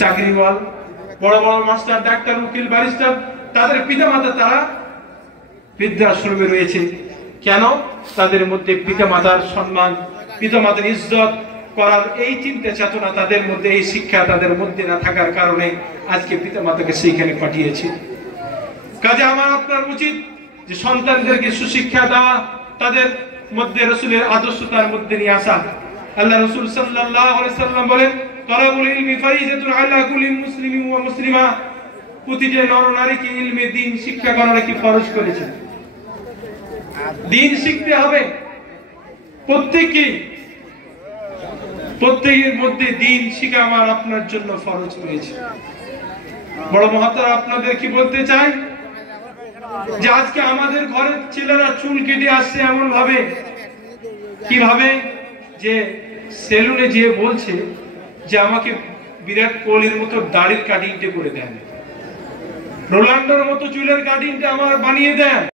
চাকরিওয়াল, বড় বড় master, doctor, উকিল, ব্যারিস্টার, তাদের পিতামাতা তারা বৃদ্ধাশ্রমে রয়েছে। কেন? তাদের মধ্যে পিতামাতার সম্মান, পিতামাতার ইজ্জত করার এই চিন্তা চেতনা তাদের মধ্যে, এই শিক্ষা তাদের মধ্যে না থাকার কারণে আজকে পিতামাতাকে সেইখানে পাঠিয়েছে। কাজে আমার আপনার উচিত যে সন্তানদেরকে সুশিক্ষা দেওয়া, তাদের মধ্যে রাসূলের আদর্শ তার মধ্যে নিয়ে আসা। আল্লাহ রাসূল সাল্লাল্লাহু আলাইহি সাল্লাম বলেন, তালাবুল ইলমি ফারিজাতুন আলা কুল্লি মুসলিমিন ওয়া মুসলিমা, প্রতিটি নর-নারীকে ইলমে দ্বীন শিক্ষা করার কি ফরজ করেছে। দ্বীন শিখতে হবে প্রত্যেকের মধ্যে দ্বীন শিখা আমার আপনার জন্য ফরজ হয়েছে। বড় মহত্তর আপনাদের কি বলতে চাই যে আজকে আমাদের ঘরের ছেলেরা চুল কেটে আসছে এমন ভাবে, কিভাবে যে সেলুনে যেয়ে বলছে যে আমাকে বিরাট কোহলির মতো দাড়ির কাটিংটা করে দেন, রোনাল্ডোর মতো চুলের কাটিংটা আমার বানিয়ে দেন।